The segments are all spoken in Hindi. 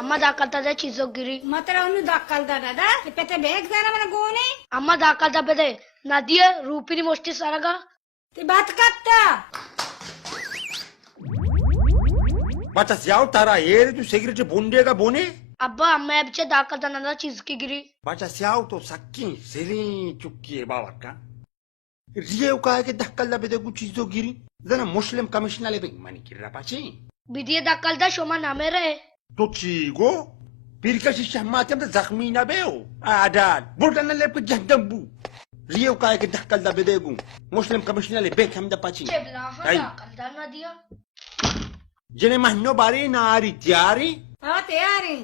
అమ్మ దాకల్తదే చిజోగిరి మాత్రం దక్కల్దా దాదా పెద్ద బేగ్ దానా మన గోనే అమ్మ దాకల్తా పెదే Nadia రూపిని మొష్టి సరగా బతకత్తా Bata siyaw tara eri tu segretti bondega bone. అబ్బా అమ్మాయి బిచ్చే దాకల్తా నదా చిజ్కి గిరి Bata siyaw to sakkin selin chukki bawarka. Riyew kaya ke dakkal da bede gu chizo giri. Dana Muslim commissioner lebe mani kirra pachi. బిదియ దాకల్తా Shoma నామేరే To chigo pirka si shahmatam da zakhmi na beo. Adal burdan lebe jahdambu. Riyew kaya ke dakkal da bede gu Muslim commissioner lebe kam da pachi. చెబలా Ay. దాకల్తా Nadia Jene mahno bari na ari tiari. తయారీ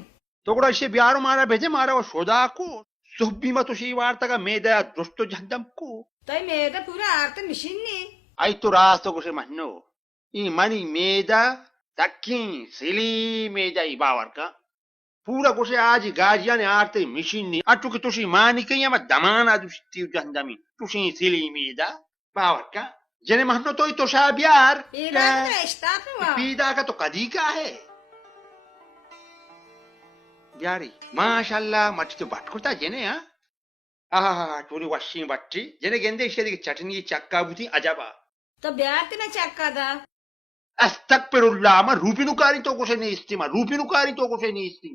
तो गुड़ा इसे बिहारो मारा भेजे मारा वो शोधा को सुब्बीमा तो शी वार्ता का मेदा दोस्तों जहदम को తై మీద పూరా ఆర్త మిషన్ని आई तो रास्तो को से महनो ई मनी मेदा तक्की सिली मेदा ई बावर का पूरा को से आज गाजिया ने आरते मिशीन नी अटू के तुसी मानी कहीं या दमाना दुष्टी जहदमी तुसी सिली मेदा बावर का जने महनो तो ई तो शाब यार ఇలా ఇస్తాపవా पीदा का तो कदी का है यारी माशाल्लाह मच तो बात करता जेने हा आहा टोरी वशी बट्टी जेने गेंदे इसे दिखे चटनी चक्का बुती अजाबा तो బ్యాతిన చక్కదా अस्तगफिरुल्लाह मा रूपिनुकारी तो कुछ नहीं इस्ती मा रूपिनुकारी तो कुछ नहीं इस्ती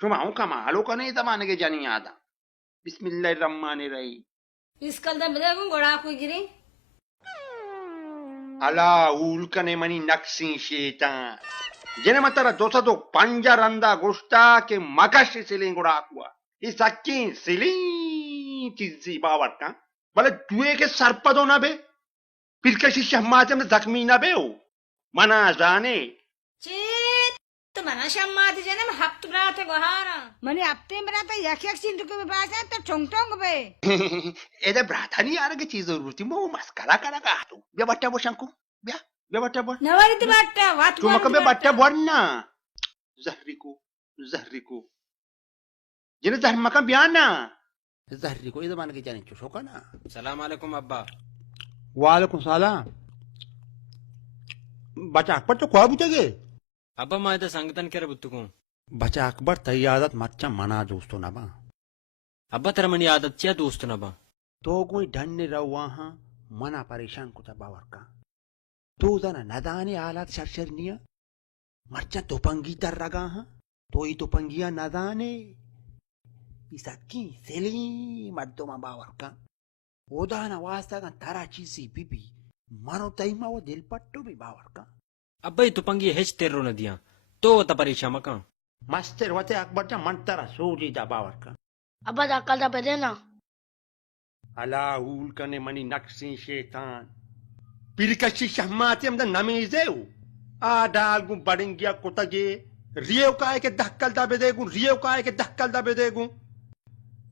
शुमा हूं कमा आलो का नहीं तमाने के जानी आदा बिस्मिल्लाहिर्रहमानिर्रहीम ఇస్కల్దా బెదగు గొడాకు గిరి अला उल कने मनी नक्सी शैतान जेने मतरा दोसा तो पंजरंदा गुस्ता के मकश सिलिंग गुड़ा हुआ इस अक्की सिलिंग चीज़ी बावर का भले दुए के सरपदो ना बे फिर कैसी शम्माते में जख्मी ना बे हो मना जाने చీత్ तो मना शम्माती जने हफ्त ब्राते गोहारा मने हफ्ते ब्राते यक यक सिंधु के पास है तो ठोंग ठोंग बे एदा ब्राता नहीं आ रहा चीज़ जरूरती मो मस्करा करा का तू बे बट्टा बो शंकु बे बट्टा बो नवरित बट्टा वात तू मक बे बट्टा बोरना जहरी को जिने धर्म का बयान ना जहरी को इधर मान के जाने चुसो का ना सलाम अलैकुम अब्बा वालेकुम सलाम बच्चा अकबर तो ख्वाब उठेगे अब्बा मैं तो संगतन कर बुत्तुकू बच्चा अकबर तैयारत मच्चा मना दोस्तों ना बा अब्बा तेरा मनी आदत क्या दोस्त ना बा तो कोई ढंड ने रहुआ हाँ मना परेशान को बावर का तो जना नदाने आलात शरशरनिया मच्चा तो पंगी तर रगा हाँ तो ही तो पंगिया नदाने इसा की सेली मर्दों मा बावर का ओदाना वास्ता का तारा चीज़ी बीबी मारो तईमा वो दिल पट्टो भी बावर का अब्बा ये तो पंगी हेच तेरो न दिया तो वता परेशान मका मस्तर वते अकबर जा मंतरा सोजी जा बावर का అబ్బా దాకల్తా పెదేనా अलाउल कने मनी नक्सी शैतान पिरकशी शहमाती हमदा नमीजेउ आ डाल गु बड़िंगिया कोतगे रियो काय के धक्कल दा बेदेगु रियो काय के धक्कल दा बेदेगु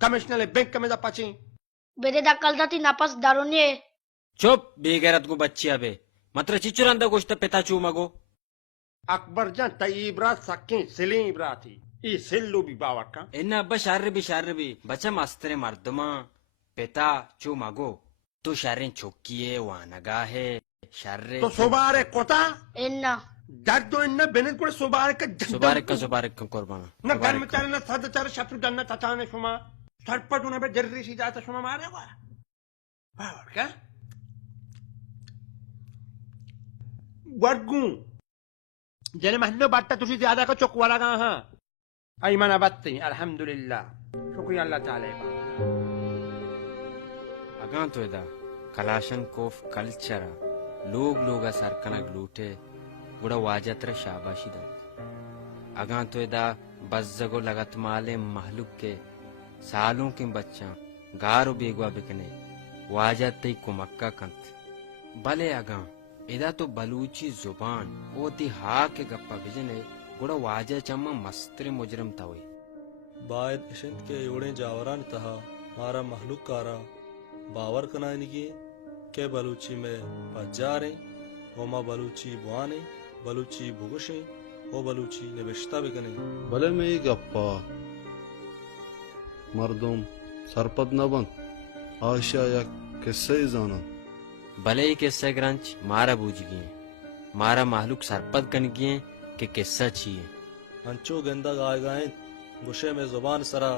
कमिश्नर बैंक में दा पाची బెదే దాకల్తా తి నాపస్ దారునియే चुप बेगैरत को बच्ची अबे मात्र चिचुरंदा गोष्ट पेता चू मगो अकबर जा तईब्रा सके सिलीब्रा थी ई सिल्लू भी बावर का इन्ना अब्बा शार्र भी बच्चा मास्तरे मर्दमा पेता चू मगो तू शारें चौकिए वानगा है शार्रे तो सुबारे कोता ఎన్నా दर्द तो इन्ना बेनन को सुबारे का सुबारक का कुर्बान ना घर में चारे ना सद चारे शत्रु जन्नत तताने शुमा सरपट उन्हें बे जर्री सी जाता शुमा मारे हुआ बावर का वर्गू जने महनो बाट्टा तुसी ज्यादा का चौक वाला कहाँ हाँ आई मना बत्ती अल्हम्दुलिल्लाह शुक्रिया अल्लाह ताला का अगां तो इदा कलाशन कोफ कल्चरा लोगा सरकना ग्लूटे गुड़ा वाजत्र शाबाशी दा अगां तो इदा बज्जगो लगत माले महलुक के सालों के बच्चा गारो बेगवा बिकने वाजत कुमक्का कंत भले अगां इदा तो बलूची जुबान ओती हा के गप्पा भिजने गुड़ा वाजा चम्मा मस्त्र मुजरम तावे बायद इशिंद के योड़े जावरान तहा मारा महलूक कारा बावर कनानिगे के बलूची में पज्जारे होमा बलूची बुआने बलूची भुगुशे हो बलूची निविश्ता बिकने भले में गप्पा मर्दुम सरपद न बंद आशा या किस्से जानन भले ही किस्से ग्रंच मारा बूझ गए मारा माहलूक सरपद कन गए कि किस्सा छिए अंचो गेंदा गाय गाय गुशे में जुबान सरा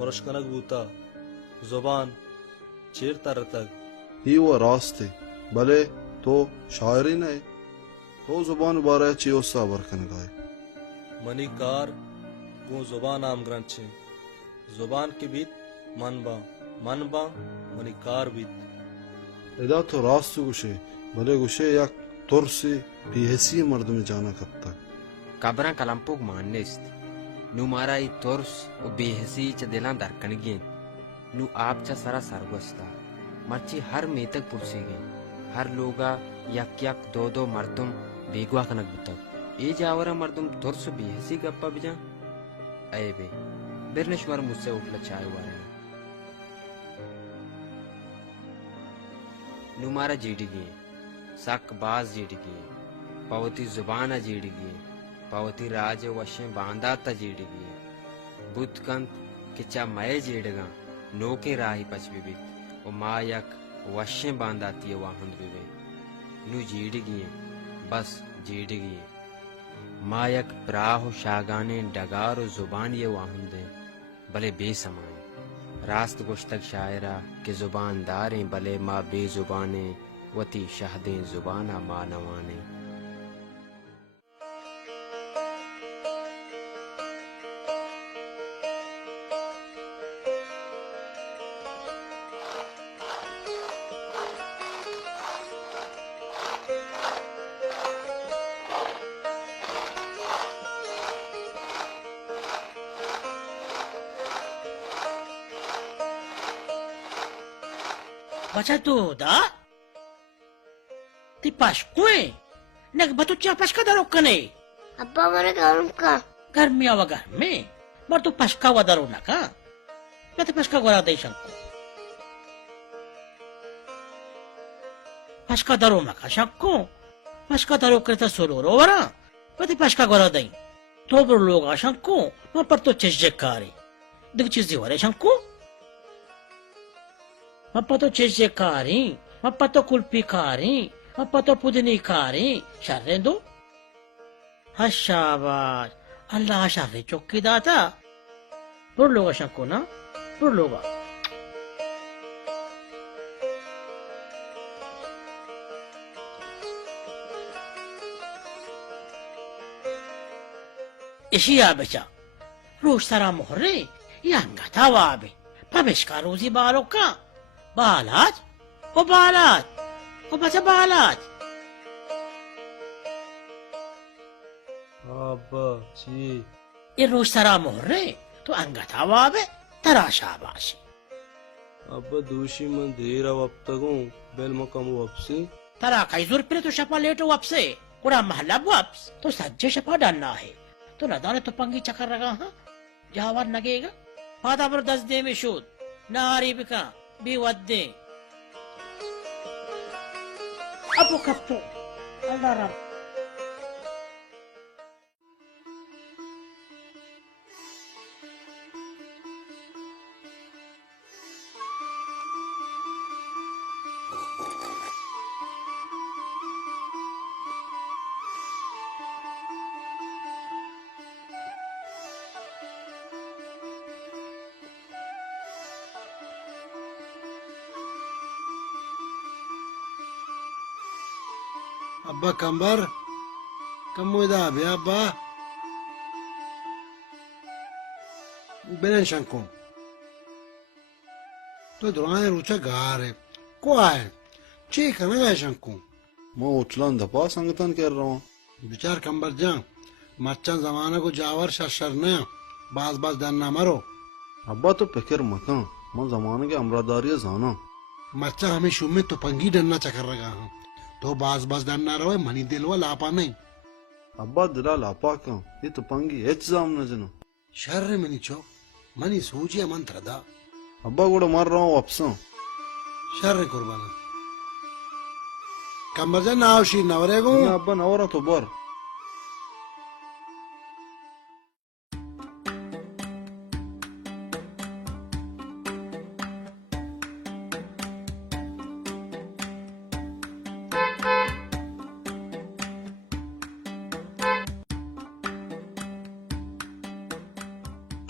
और कनक बूता जुबान चीरता रतक ही वो रास्ते भले तो शायरी ने तो जुबान बारे चियो साबर कन गाय मनिकार गो जुबान आम ग्रंचे जुबान के बीत मन बा मनिकार बीत इदा तो रास्त गुशे भले गुशे या तुर से बेहसी मर्द में जाना कब तक कबरा कलंपुक मानने इस्त नु मारा ई तोर्स ओ बेहसी च दिलां दरकन गए नु आप चा सारा सरगस्ता मर्ची हर मेतक पुरसे गए हर लोगा यक यक दो दो मर्दुम बेगवा कनक बुतक ए जावरा मर्दुम तोर्स बेहसी गप्पा बिजा अये बे बिरनेश्वर मुझसे उठला चाय वारना नु मारा जेडी गए सक बाज जेडी गए पवती जुबाना जेडी गए पवती राज वशे बांधा तजेड़गी बुतकंत किचा मय जेड़गा नोके राही पच बिबित ओ मायक वशे बांधाती वाहन बिबे नु जेड़गी बस जेड़गी मायक प्राह शागाने डगार जुबान ये वाहन दे भले बेसमाए रास्त गुश्तक शायरा के जुबानदारें भले माँ बेजुबाने वती शहदे जुबाना माँ नवाने Baca tu da? Ti Paskue? Nagbatutya Paska daro ka na eh. Abba mana garum ka. Garmi awa garmi. Marto Paska wa daro na ka. Yati Paska wala da isang ko. Paska daro na ka siya ko. Paska daro ka ta soloro wala. Pati Paska wala da in. Tobro loga siya ko. Maparto chesje kari. Digchizi wala siya ko. Mapato chesje kari. Mapato kulpi kari. Mapato pudini kari. Sharrendo? Hashabas. Allah sharri chokki data. Purloga siya ko na? Purloga. Ishiya becha. Rosh tara mohre. Yanga tawabe. Pabishka rozi baloka. Balat? O balat? O baca balat? Abba, जी ये रोज तरा मोहरे तो अंगठावा बे तरा शाबाशी अब्बा दूषी मन देर अब तक बेल मकम वापसी तरा काइजूर पे तो शपा लेटो वापसे पूरा महल्ला वापस तो सज्जे शपा डालना है तो नदाने तो पंगी चक्कर रगा हाँ जावर नगेगा फादा पर 10 दे में शोध नारी बिका बिवद्दे अबो कप्तो अल्लाह राम अब्बा कंबर कमुदा बे अब्बा बेन शंको तो दुराने रुचा गारे को आए ठीक है ना शंको मैं उठलन धपा संगतन कर रहा हूँ विचार कंबर जा मच्चा जमाना को जावर शर न बाज बाज डरना मरो अब्बा तो फिक्र मत मैं जमाने के अमरादारी जाना मच्चा हमें शुमे तो पंगी डरना चकर रहा हूँ तो बाज बाज डरना रहो मनी दिलवा लापा नहीं अब्बा दिला लापा क्यों ये तो पंगी एच जाम न जना शर्र मनी चो मनी सूचिया मंत्र दा अब्बा गुड़ा मर रहा हूँ वापस शर्र कुर्बाना कंबर जा नावशी नवरेगो अब्बा नवरा तो बर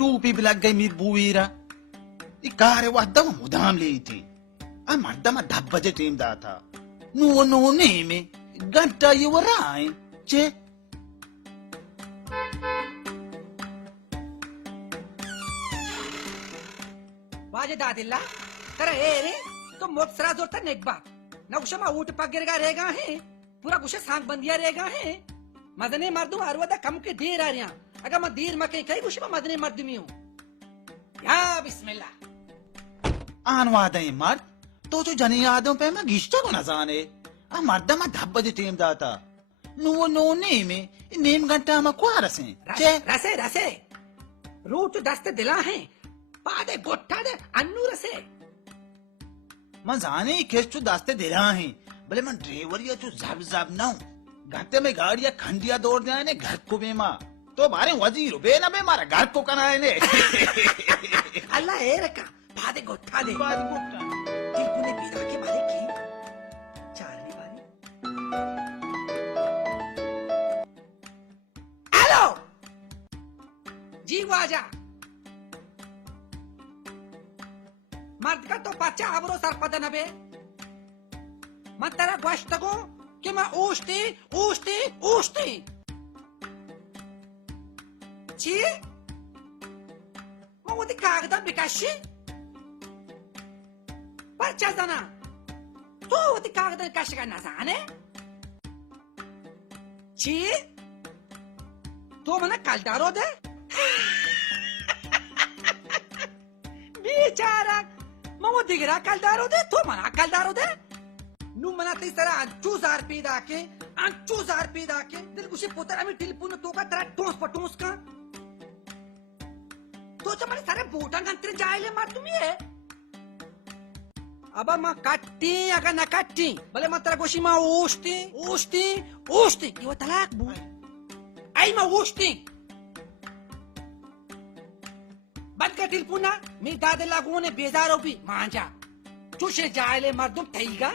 टूपी भी लग गई मीर बुईरा इकारे वहदम मुदाम ली थी आ मर्दम 10 बजे टीम दा था नो नहीं में घंटा ये वराए चे वाजे दादिल्ला करे ए रे तो मोट सरा जोरता नेकबा ना उशमा ऊट पगेरगा रहेगा है पूरा कुछ सांग बंदिया रहेगा है मदने मर्दू अरवदा कम के देर आ रहा अगर मैं देर मके कई कुछ मदने मर्द में हूं या बिस्मिल्लाह आन वादे मर्द तो जो जनी यादों पे मैं गिश्ता को न जाने आ मर्दम 10 बजे टीम दा था नो नहीं में नेम घंटा में क्वा रसे चे रसे रसे रूट दस्ते दिला है पादे गोट्टा दे अन्नू रसे मैं जाने खेचू दास्ते दे रहा है भले मैं ड्राइवर या जो जब ना हूँ घंटे में गाड़ियां खंडिया दौड़ जाए ने घर को बेमा तो मारे वजीर बे ना बे मारा घर को कना है ने अल्लाह ए रखा पादे गोट्टा दे दिल कुने पीदा के मारे की चारनी बारी हेलो जी वाजा मर्द का तो बच्चा अबरो सर पदन बे मैं तेरा गोश्त को कि मैं ऊष्टी ची मैं वो कागदा बिकाशी बच्चा जाना तो वो कागदा बिकाशी का ना जाने ची तो मना कलदारो दे बेचारा मैं दिगरा कलदारो दे तो मना कलदारो दे नु मना ते सरा अंचू जार पीदा के दिल कुछ पुत्र आम्ही टिलपून तो का तेरा टोस पटोस का तो चमने सारे बोटा गंत्र जायले मार तुम्ही है अब मैं कट्टी अगर ना कट्टी भले मैं तेरा गोशी मा ऊष्टी ये तलाक बू आई मैं ऊष्टी बंद कर टिलपूना मी दादे लागू ने बेजारो भी मांजा चुशे जायले मर्दुम थईगा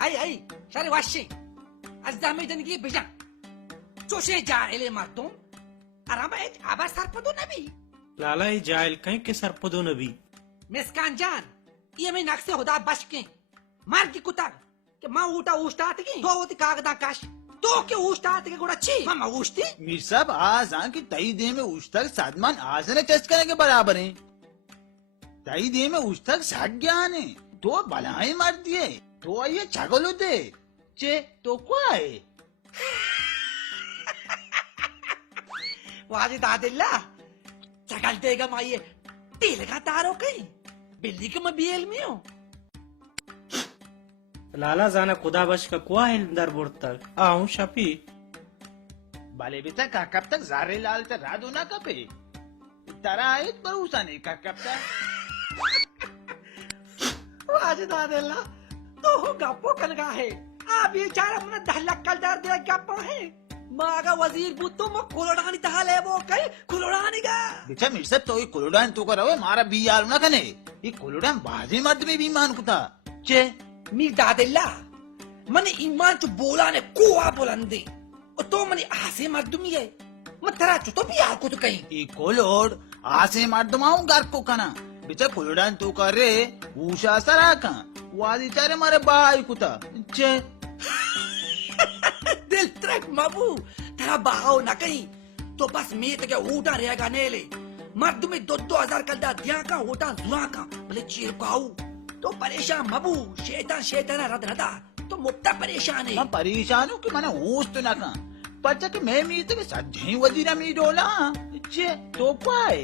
आई सारे वाशी अज़ामी जिंदगी बिजा चुशे जायले मर्दुम आराम है आबा सरपदो नबी लाला ही जायल कहीं के सरपदो नबी मिसकान जान ये मैं नक्से खुदा बश के मार की कुतार कि माँ ऊटा ऊष्टात की तो होती कागदा काश तो के ऊष्टात के गुड़ा ची मामा ऊष्टी मीर साहब आज की तई दे में उस तक साधमान आज ने टेस्ट करने के बराबर है तई दे में उस तक साठ ज्ञान है तो बलाई मार दिए तो ये छगलो दे चे तो क्या है वाजी दादिल्ला चकल देगा माये टील का तारो कहीं बिल्ली के मैं बीएल में हूँ लाला जाना खुदा बश का कुआ है अंदर बोर्ड तक आऊं शपी भले भी तक कब तक जारे लाल तक रादो ना कपे तारा आये भरोसा नहीं कब तक वाजी दादिल्ला तो हो गप्पो कलगा है आप ये चारा मुना 10 लाख कलदार दे गप्पो है मागा वजीर बुत्तो म कुलोड़ानी तहाले वो कहीं कुलोड़ानी का बेटा मीर साहब तो ये कुलोड़ान तो करो मारा बी यार ना कने ये कुलोड़ान बाजी मर्द में भी मान कुता चे मी दादिल्ला मने ईमान चु बोला ने कोआ बोलंदी और तो मने आसे मर्दुमी है मैं तेरा चु तो भी आको तो कहीं ये कुलोड़ आसे मर्दमाऊ घर को कना बेटा कुलोड़ान तो करे ऊषा सरा का वादी चारे मारे बाई कुता चे दिल ट्रक मबू तेरा बाहो ना कहीं तो बस मीत के ऊटा रहेगा नेले मर्द में 2-2 कलदा दिया का ऊटा जुआ का भले चीर को आऊ तो परेशान मबू शैतान रदा तो मुट्टा परेशान है मैं परेशान हूँ कि मैंने होश तो ना कहा पता कि मैं मीत के सज्जे वजीरा मी डोला चे तो पाए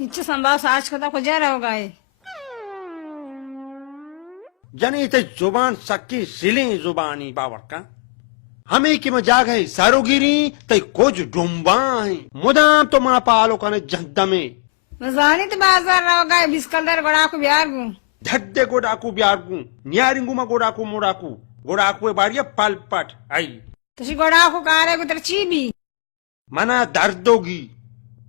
इच्छा संभाव साच को तो खुजा रहोगा ये जनी ते जुबान सक्की सिली जुबानी बावर का हमें कि मजा गए सारोगिरी ते कुछ डुम्बाई मुदाम तो मां पालो कने जहदमे मजानी तो बाजार रहोगा बिस्कंदर गोड़ा को बिहार गु धड्डे गोडाकू ब्यारगू न्यारिंगू मा गोडाकू मोडाकू गोडाकू बारिया पलपट आई तुझी गोड़ा को कारे को तरची भी मना दर्दोगी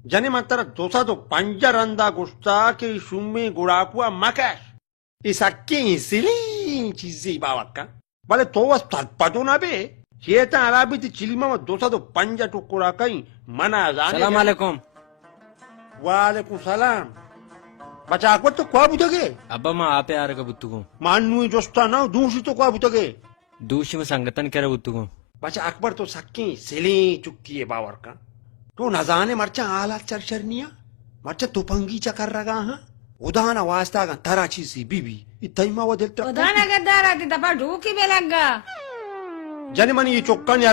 जने मात्र दोसा तो पंजरंदा गुस्ता के शुमे गोडाकुआ मकैश इस अक्की सिली चीज़ी बावर का भले तो वस पदो ना बे चेता अलाबी ती चिलीमा में दोसा तो पंजा टुकुरा कहीं मना जाने सलाम अलैकुम वालेकुम सलाम बचा को तो क्या बुतगे अब्बा माँ आपे आ रहा बुत्तु को मानू जोस्ता ना दूसरी तो क्या बुतगे दूसरी में संगतन कह रहा बुत्तु को बचा अकबर तो सक्की सिली चुक्की है बावर का तो नजाने मर्चा आला चरचरनिया मर्चा तुपंगी चकर रगा हाँ उदाहरण वास्ता का तरा चीज़ी बीबी इतना वो दिल उदाना गद्दार आती दफा ढूकी में लगा जने मनी ये चौक्का नहीं